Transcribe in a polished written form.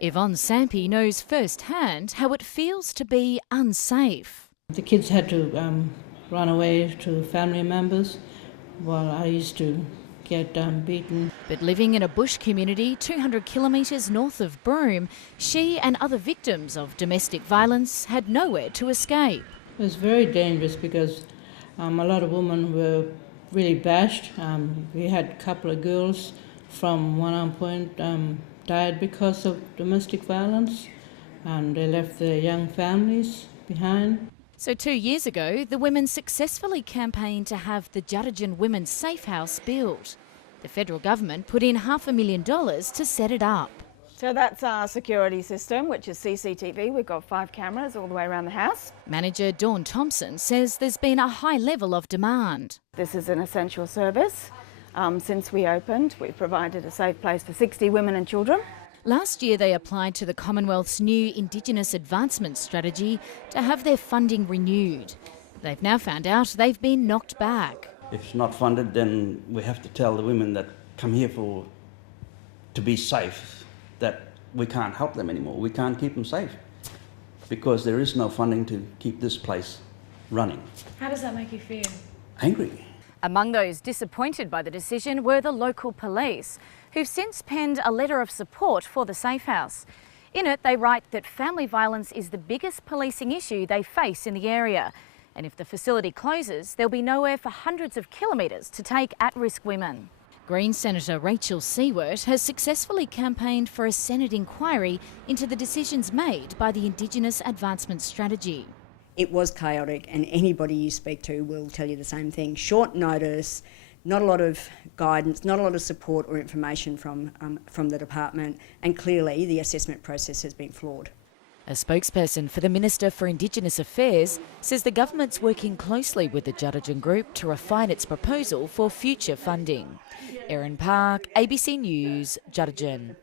Yvonne Sampi knows firsthand how it feels to be unsafe. The kids had to run away to family members while I used to get beaten. But living in a bush community 200 kilometres north of Broome, she and other victims of domestic violence had nowhere to escape. It was very dangerous because a lot of women were really bashed. We had a couple of girls from One Arm Point died because of domestic violence, and they left their young families behind. So 2 years ago, the women successfully campaigned to have the Djarindjin Women's Safe House built. The federal government put in $500,000 to set it up. So that's our security system, which is CCTV. We've got 5 cameras all the way around the house. Manager Dawn Thompson says there's been a high level of demand. This is an essential service. Since we opened, we've provided a safe place for 60 women and children. Last year they applied to the Commonwealth's new Indigenous Advancement Strategy to have their funding renewed. They've now found out they've been knocked back. If it's not funded, then we have to tell the women that come here to be safe that we can't help them anymore. We can't keep them safe because there is no funding to keep this place running. How does that make you feel? Angry. Among those disappointed by the decision were the local police, who've since penned a letter of support for the Safe House. In it, they write that family violence is the biggest policing issue they face in the area. And if the facility closes, there'll be nowhere for hundreds of kilometres to take at-risk women. Green Senator Rachel Siewert has successfully campaigned for a Senate inquiry into the decisions made by the Indigenous Advancement Strategy. It was chaotic, and anybody you speak to will tell you the same thing. Short notice, not a lot of guidance, not a lot of support or information from the department, and clearly the assessment process has been flawed. A spokesperson for the Minister for Indigenous Affairs says the government's working closely with the Djarindjin Group to refine its proposal for future funding. Erin Park, ABC News, Djarindjin.